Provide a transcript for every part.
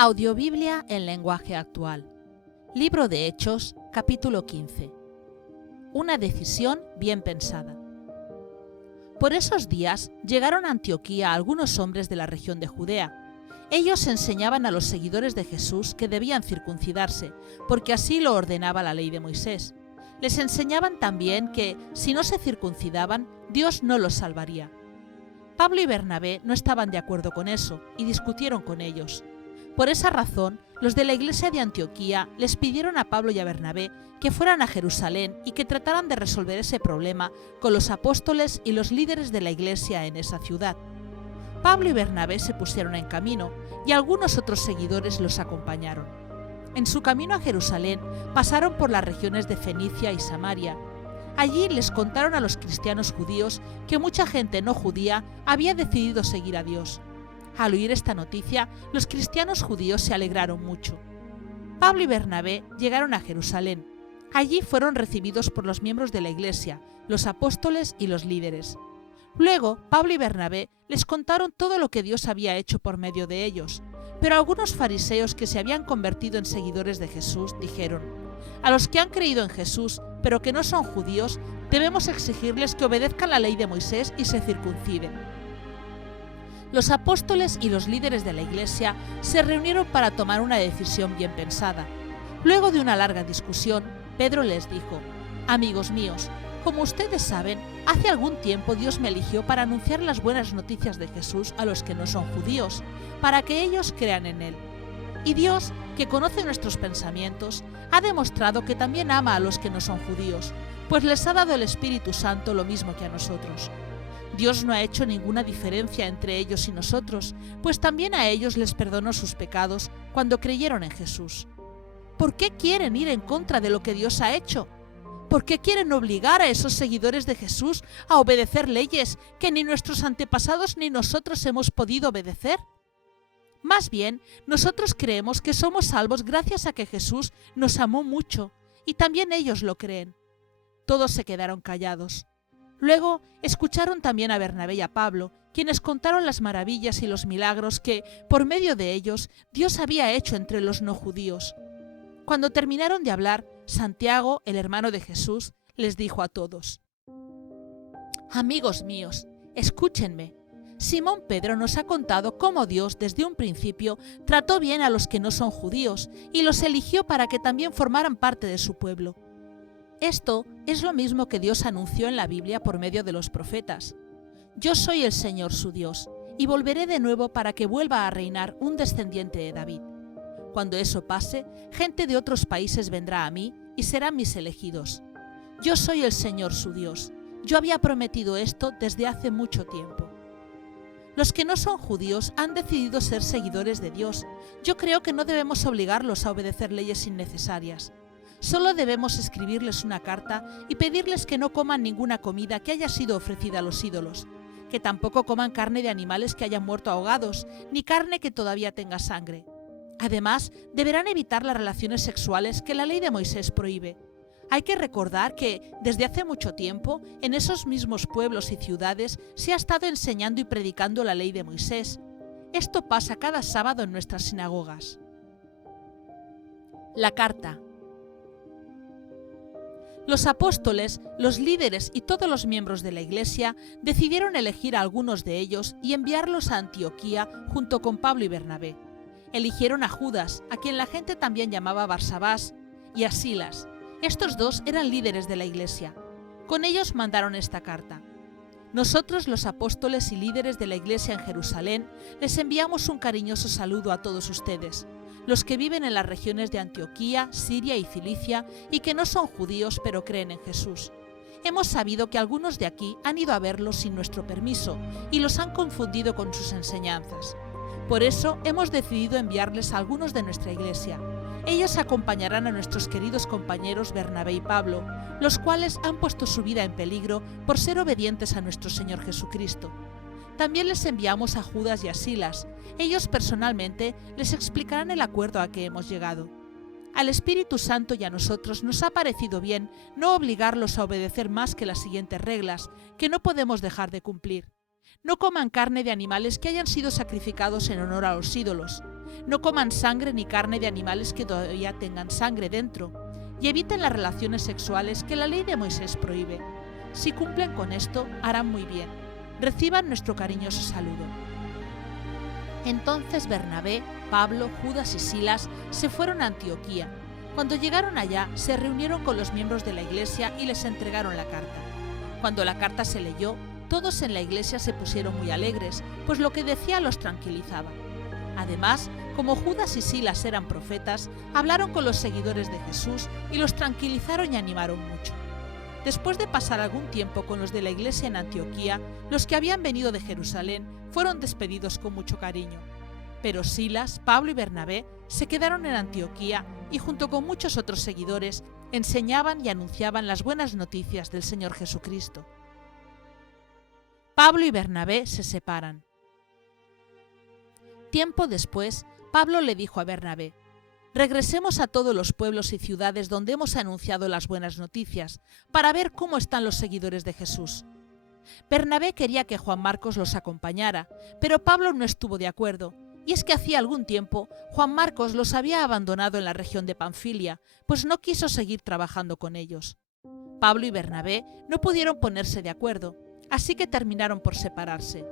Audiobiblia en lenguaje actual. Libro de Hechos, capítulo 15. Una decisión bien pensada. Por esos días llegaron a Antioquía algunos hombres de la región de Judea. Ellos enseñaban a los seguidores de Jesús que debían circuncidarse, porque así lo ordenaba la ley de Moisés. Les enseñaban también que, si no se circuncidaban, Dios no los salvaría. Pablo y Bernabé no estaban de acuerdo con eso y discutieron con ellos. Por esa razón, los de la iglesia de Antioquía les pidieron a Pablo y a Bernabé que fueran a Jerusalén y que trataran de resolver ese problema con los apóstoles y los líderes de la iglesia en esa ciudad. Pablo y Bernabé se pusieron en camino y algunos otros seguidores los acompañaron. En su camino a Jerusalén pasaron por las regiones de Fenicia y Samaria. Allí les contaron a los cristianos judíos que mucha gente no judía había decidido seguir a Dios. Al oír esta noticia, los cristianos judíos se alegraron mucho. Pablo y Bernabé llegaron a Jerusalén. Allí fueron recibidos por los miembros de la iglesia, los apóstoles y los líderes. Luego, Pablo y Bernabé les contaron todo lo que Dios había hecho por medio de ellos. Pero algunos fariseos que se habían convertido en seguidores de Jesús dijeron: a los que han creído en Jesús, pero que no son judíos, debemos exigirles que obedezcan la ley de Moisés y se circunciden. Los apóstoles y los líderes de la iglesia se reunieron para tomar una decisión bien pensada. Luego de una larga discusión, Pedro les dijo: amigos míos, como ustedes saben, hace algún tiempo Dios me eligió para anunciar las buenas noticias de Jesús a los que no son judíos, para que ellos crean en Él. Y Dios, que conoce nuestros pensamientos, ha demostrado que también ama a los que no son judíos, pues les ha dado el Espíritu Santo lo mismo que a nosotros. Dios no ha hecho ninguna diferencia entre ellos y nosotros, pues también a ellos les perdonó sus pecados cuando creyeron en Jesús. ¿Por qué quieren ir en contra de lo que Dios ha hecho? ¿Por qué quieren obligar a esos seguidores de Jesús a obedecer leyes que ni nuestros antepasados ni nosotros hemos podido obedecer? Más bien, nosotros creemos que somos salvos gracias a que Jesús nos amó mucho, y también ellos lo creen. Todos se quedaron callados. Luego escucharon también a Bernabé y a Pablo, quienes contaron las maravillas y los milagros que, por medio de ellos, Dios había hecho entre los no judíos. Cuando terminaron de hablar, Santiago, el hermano de Jesús, les dijo a todos: amigos míos, escúchenme. Simón Pedro nos ha contado cómo Dios desde un principio trató bien a los que no son judíos y los eligió para que también formaran parte de su pueblo. Esto es lo mismo que Dios anunció en la Biblia por medio de los profetas. Yo soy el Señor su Dios, y volveré de nuevo para que vuelva a reinar un descendiente de David. Cuando eso pase, gente de otros países vendrá a mí y serán mis elegidos. Yo soy el Señor su Dios. Yo había prometido esto desde hace mucho tiempo. Los que no son judíos han decidido ser seguidores de Dios. Yo creo que no debemos obligarlos a obedecer leyes innecesarias. Solo debemos escribirles una carta y pedirles que no coman ninguna comida que haya sido ofrecida a los ídolos, que tampoco coman carne de animales que hayan muerto ahogados, ni carne que todavía tenga sangre. Además, deberán evitar las relaciones sexuales que la ley de Moisés prohíbe. Hay que recordar que, desde hace mucho tiempo, en esos mismos pueblos y ciudades se ha estado enseñando y predicando la ley de Moisés. Esto pasa cada sábado en nuestras sinagogas. La carta. Los apóstoles, los líderes y todos los miembros de la iglesia decidieron elegir a algunos de ellos y enviarlos a Antioquía junto con Pablo y Bernabé. Eligieron a Judas, a quien la gente también llamaba Barsabás, y a Silas. Estos dos eran líderes de la iglesia. Con ellos mandaron esta carta: nosotros, los apóstoles y líderes de la iglesia en Jerusalén, les enviamos un cariñoso saludo a todos ustedes, los que viven en las regiones de Antioquía, Siria y Cilicia, y que no son judíos pero creen en Jesús. Hemos sabido que algunos de aquí han ido a verlos sin nuestro permiso y los han confundido con sus enseñanzas. Por eso hemos decidido enviarles a algunos de nuestra iglesia. Ellos acompañarán a nuestros queridos compañeros Bernabé y Pablo, los cuales han puesto su vida en peligro por ser obedientes a nuestro Señor Jesucristo. También les enviamos a Judas y a Silas. Ellos personalmente les explicarán el acuerdo a que hemos llegado. Al Espíritu Santo y a nosotros nos ha parecido bien no obligarlos a obedecer más que las siguientes reglas, que no podemos dejar de cumplir. No coman carne de animales que hayan sido sacrificados en honor a los ídolos. no coman sangre ni carne de animales que todavía tengan sangre dentro, y eviten las relaciones sexuales que la ley de Moisés prohíbe. Si cumplen con esto, harán muy bien. Reciban nuestro cariñoso saludo. Entonces Bernabé, Pablo, Judas y Silas se fueron a Antioquía. Cuando llegaron allá, se reunieron con los miembros de la iglesia y les entregaron la carta. Cuando la carta se leyó, todos en la iglesia se pusieron muy alegres, pues lo que decía los tranquilizaba. Además, como Judas y Silas eran profetas, hablaron con los seguidores de Jesús y los tranquilizaron y animaron mucho. Después de pasar algún tiempo con los de la iglesia en Antioquía, los que habían venido de Jerusalén fueron despedidos con mucho cariño. Pero Silas, Pablo y Bernabé se quedaron en Antioquía y junto con muchos otros seguidores enseñaban y anunciaban las buenas noticias del Señor Jesucristo. Pablo y Bernabé se separan. Tiempo después, Pablo le dijo a Bernabé: regresemos a todos los pueblos y ciudades donde hemos anunciado las buenas noticias, para ver cómo están los seguidores de Jesús. Bernabé quería que Juan Marcos los acompañara, pero Pablo no estuvo de acuerdo, y es que hacía algún tiempo Juan Marcos los había abandonado en la región de Panfilia, pues no quiso seguir trabajando con ellos. Pablo y Bernabé no pudieron ponerse de acuerdo, así que terminaron por separarse.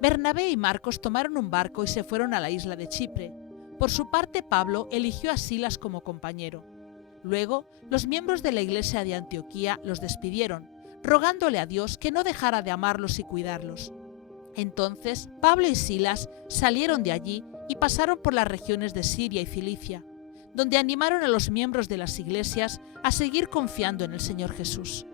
Bernabé y Marcos tomaron un barco y se fueron a la isla de Chipre. Por su parte, Pablo eligió a Silas como compañero. Luego, los miembros de la iglesia de Antioquía los despidieron, rogándole a Dios que no dejara de amarlos y cuidarlos. Entonces, Pablo y Silas salieron de allí y pasaron por las regiones de Siria y Cilicia, donde animaron a los miembros de las iglesias a seguir confiando en el Señor Jesús.